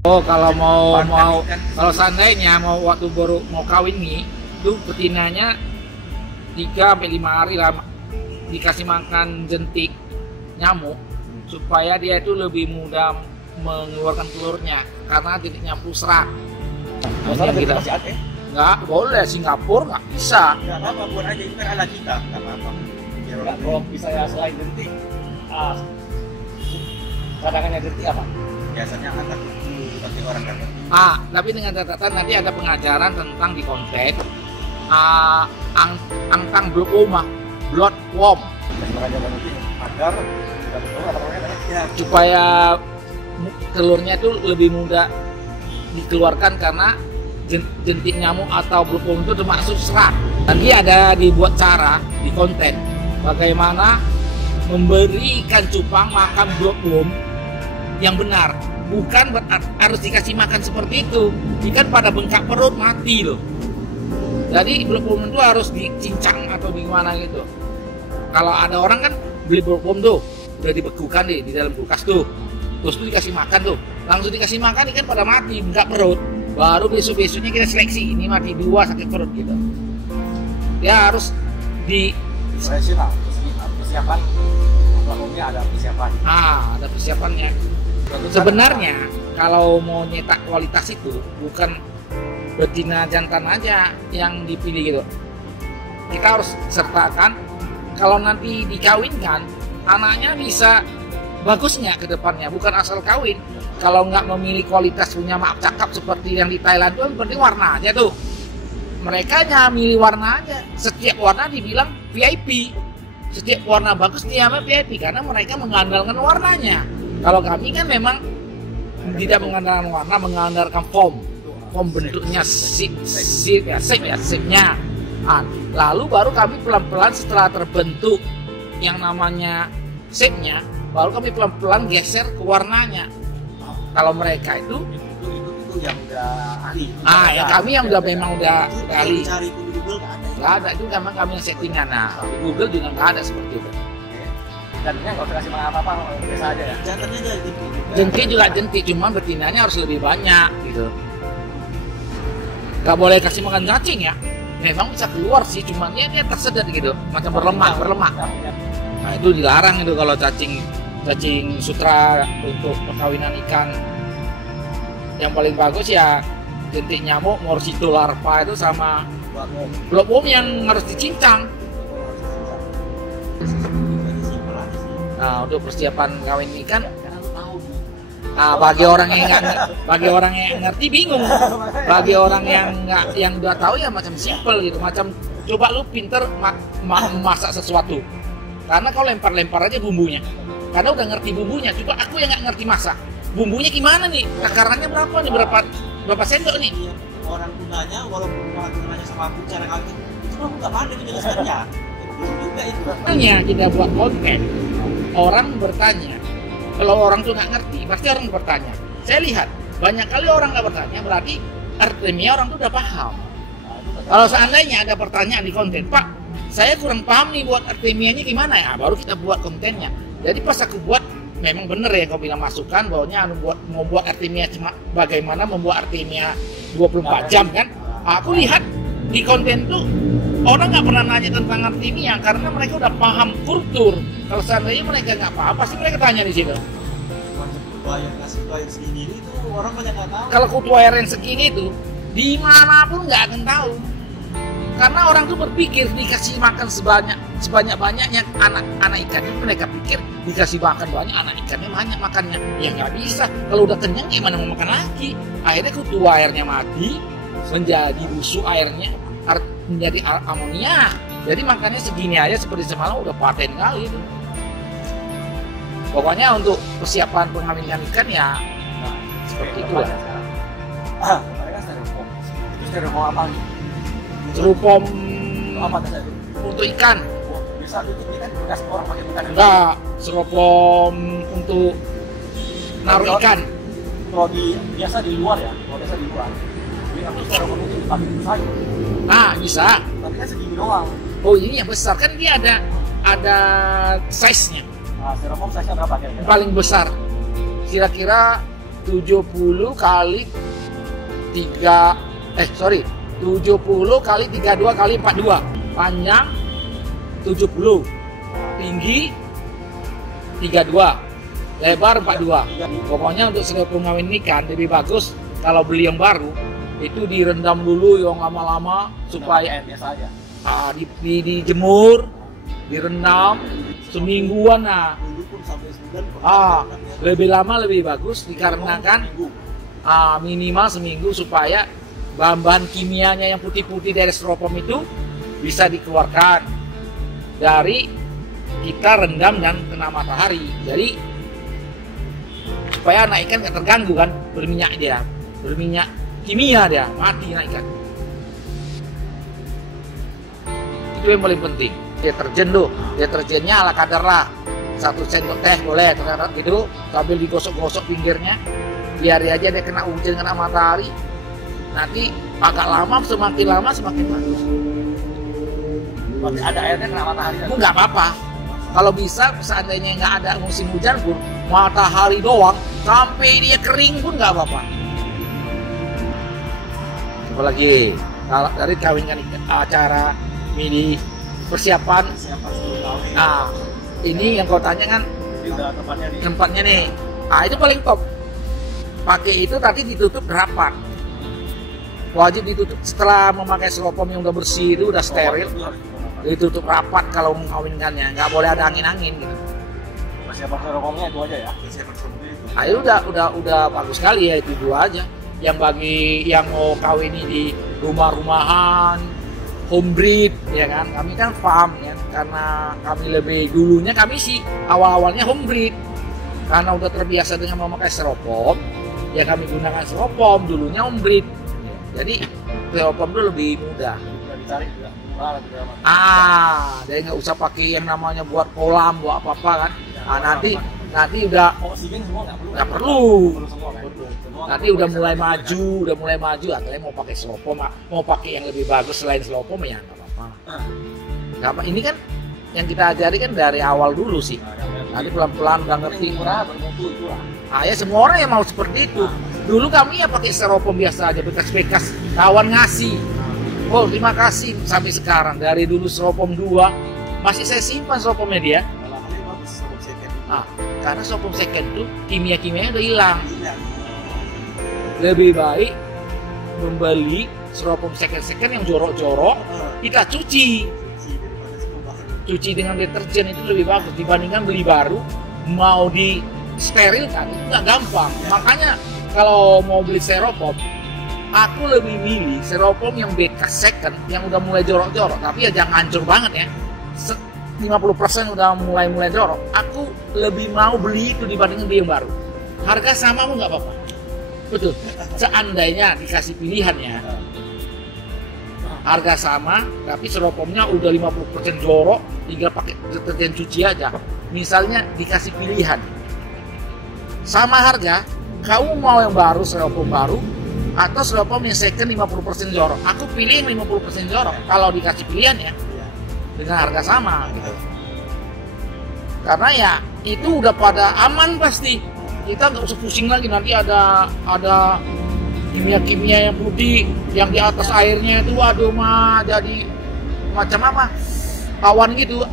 Oh, kalau kalau seandainya waktu baru mau kawin nih, itu betinanya 3-5 hari lah dikasih makan jentik nyamuk supaya dia itu lebih mudah mengeluarkan telurnya karena jentiknya pusrak. Masalah kita masih ada. Nggak boleh, Singapura nggak bisa. Nggak apa-apa, buat aja itu kan ala kita, nggak apa-apa. Nggak, kalau bisa ya selain jentik, cadangannya jentik apa? Biasanya anak seperti orang kan. Tapi dengan catatan nanti ada pengajaran tentang di konten angkang bloodworm agar supaya telurnya itu lebih mudah dikeluarkan karena jentik nyamuk atau bloodworm itu termasuk serat. Nanti ada dibuat cara di konten bagaimana memberi ikan cupang makan bloodworm yang benar. Bukan harus dikasih makan seperti itu. Ikan pada bengkak perut mati loh. Jadi bloodworm itu harus dicincang atau gimana gitu. Kalau ada orang kan beli bloodworm tuh udah dibekukan di dalam kulkas tuh. Terus tuh dikasih makan tuh. Langsung dikasih makan ikan pada mati bengkak perut. Baru besok-besoknya kita seleksi ini mati 2 sakit perut gitu. Ya harus di profesional, persiapan bloodwormnya ada persiapan. Ada persiapannya. Sebenarnya kalau mau nyetak kualitas itu bukan betina jantan aja yang dipilih gitu. Kita harus sertakan kalau nanti dikawinkan anaknya bisa bagusnya ke depannya, bukan asal kawin. Kalau nggak memilih kualitas punya maaf cakap seperti yang di Thailand itu penting warna aja tuh. Mereka hanya milih warna aja. Setiap warna dibilang VIP. Setiap warna bagus dia VIP karena mereka mengandalkan warnanya. Kalau kami kan memang tidak mengandalkan warna, mengandalkan form bentuknya, shape-nya. Lalu baru kami pelan-pelan setelah terbentuk yang namanya shape-nya, baru kami pelan-pelan geser ke warnanya. Kalau mereka itu yang udah ahli. Ya kami yang udah memang udah ahli. Cari di Google nggak ada itu memang kami yang settingan. Di Google juga nggak ada seperti itu. Jantannya nggak usah kasih makan apa-apa, biasa aja ya. Jantannya aja jentik juga jentik, cuma betinanya harus lebih banyak gitu. Gak boleh kasih makan cacing ya. Memang bisa keluar sih, cuman dia tersedat gitu, macam berlemak. Nah itu dilarang itu kalau cacing sutra untuk perkawinan ikan. Yang paling bagus ya jentik nyamuk, morsito larva itu sama bloodworm yang harus dicincang. Nah, untuk persiapan kawin ikan, bagi orang yang ngerti bingung, bagi orang yang udah tahu ya macam simple gitu, macam coba lu pinter masak sesuatu, karena kalau lempar aja bumbunya, karena udah ngerti bumbunya, coba aku yang nggak ngerti masak, bumbunya gimana nih, takarannya berapa sendok nih? Orang punanya walaupun orang punanya sama aku cara kawin, cuma aku nggak pandai menjelaskannya. Juga itu. Makanya kita buat konten. Orang bertanya, kalau orang tuh nggak ngerti, pasti orang bertanya. Saya lihat banyak kali orang nggak bertanya, berarti artinya orang tuh udah paham. Kalau seandainya ada pertanyaan di konten, Pak, saya kurang paham nih buat artemianya gimana ya, baru kita buat kontennya. Jadi pas aku buat, memang bener ya kau bilang masukan bahwanya mau buat artemia cuma bagaimana membuat artemia 24 jam kan. Aku lihat di konten tuh orang nggak pernah nanya tentang artemia karena mereka udah paham kultur. Kalau seandainya mereka nggak paham, pasti mereka tanya di situ. Kutu segini itu orang banyak nggak tahu. Kalau kutu air yang segini itu dimanapun nggak akan tahu. Karena orang tuh berpikir dikasih makan sebanyak-banyaknya anak ikan itu, mereka pikir dikasih makan banyak anak ikannya banyak makannya. Ya nggak bisa. Kalau udah kenyang gimana mau makan lagi? Akhirnya kutu airnya mati, menjadi busuk airnya, menjadi amonia. Jadi makannya segini aja seperti semalam udah paten kali itu. Pokoknya untuk persiapan pengawinan ikan ya seperti itu lah. Mereka styrofoam. Itu styrofoam apa nih? Styrofoam Apa tadi? untuk ikan. Bisa tutupnya kan bekas orang pakai bukan? Enggak, styrofoam untuk naruh ikan. Kalau biasa di luar ya, biasa di luar. Ini kan styrofoam itu dipakai untuk sayur. Nah, bisa. Tapi kan segini doang. Oh, ini yang besar kan dia ada size-nya. Nah, styrofoam size-nya berapa kira-kira? Paling besar kira-kira 70 kali 70 kali 32 kali 42, panjang 70, tinggi 32, lebar 42. Pokoknya untuk styrofoam ngawin ini kan lebih bagus kalau beli yang baru itu direndam dulu yang lama-lama supaya biasa aja. Dijemur, direndam semingguan. Nah, Dulu pun sampai 9 lebih lama lebih bagus dikarenakan minimal seminggu supaya bahan-bahan kimianya yang putih-putih dari styrofoam itu bisa dikeluarkan dari kita rendam dan kena matahari. Jadi supaya anak ikan nggak terganggu kan, berminyak kimia dia, mati anak ikan. Itu yang paling penting. Deterjen tuh, deterjennya ala kadar lah, 1 sendok teh boleh gitu, sambil digosok-gosok pinggirnya, biar aja dia kena hujan, kena matahari. Nanti agak lama, semakin lama semakin bagus. Berarti ada airnya kena matahari. Itu nggak apa-apa. Kalau bisa, seandainya nggak ada musim hujan pun, matahari doang, sampai dia kering pun nggak apa-apa. Apalagi kalau dari kawinkan acara mini persiapan. Nah, ini yang kau tanya kan tempatnya nih. Ah, itu paling top. Pakai itu tadi ditutup rapat. Wajib ditutup setelah memakai styrofoam yang udah bersih itu udah steril. Ditutup rapat kalau mengawinkannya, nggak boleh ada angin-angin gitu. Persiapan styrofoamnya itu aja ya. Nah, itu udah bagus sekali ya, itu dua aja. Yang bagi yang mau kawin ini di rumah-rumahan, home breed ya kan. Kami kan farm ya, karena kami lebih dulunya kami sih awal-awalnya home breed. Karena udah terbiasa dengan memakai styrofoam, ya kami gunakan styrofoam, dulunya home breed. Jadi styrofoam itu lebih mudah. Jadi nggak usah pakai yang namanya buat kolam, buat apa-apa kan. Nanti udah oksigen semua nggak perlu. Nanti udah mulai maju, atau mau pakai styrofoam, mau pakai yang lebih bagus selain styrofoam ya nggak apa-apa. Nggak apa. Ini kan yang kita ajari kan dari awal dulu sih. Nanti pelan-pelan udah ngerti. Ya semua orang yang mau seperti itu. Dulu kami ya pakai styrofoam biasa aja, bekas-bekas kawan ngasih. Oh terima kasih, sampai sekarang dari dulu styrofoam 2 masih saya simpan styrofoamnya dia. Karena styrofoam second tuh kimia-kimianya udah hilang. Lebih baik membeli styrofoam second yang jorok-jorok, kita cuci dengan deterjen, itu lebih bagus dibandingkan beli baru mau di sterilkan. Itu nggak gampang. Makanya kalau mau beli styrofoam, aku lebih milih styrofoam yang bekas second yang udah mulai jorok-jorok, tapi ya jangan hancur banget ya. 50% udah mulai jorok. Aku lebih mau beli itu dibandingkan beli yang baru. Harga sama pun nggak apa-apa. Betul. Seandainya dikasih pilihan ya. Harga sama, tapi styrofoamnya udah 50% jorok, tinggal pakai deterjen cuci aja. Misalnya dikasih pilihan. Sama harga, kamu mau yang baru, styrofoam baru, atau styrofoam yang second 50% jorok. Aku pilih yang 50% jorok kalau dikasih pilihan ya, dengan harga sama gitu. Karena ya itu udah pada aman pasti. Kita nggak usah pusing lagi nanti ada kimia-kimia yang putih yang di atas airnya itu, waduh mah jadi macam apa, awan gitu.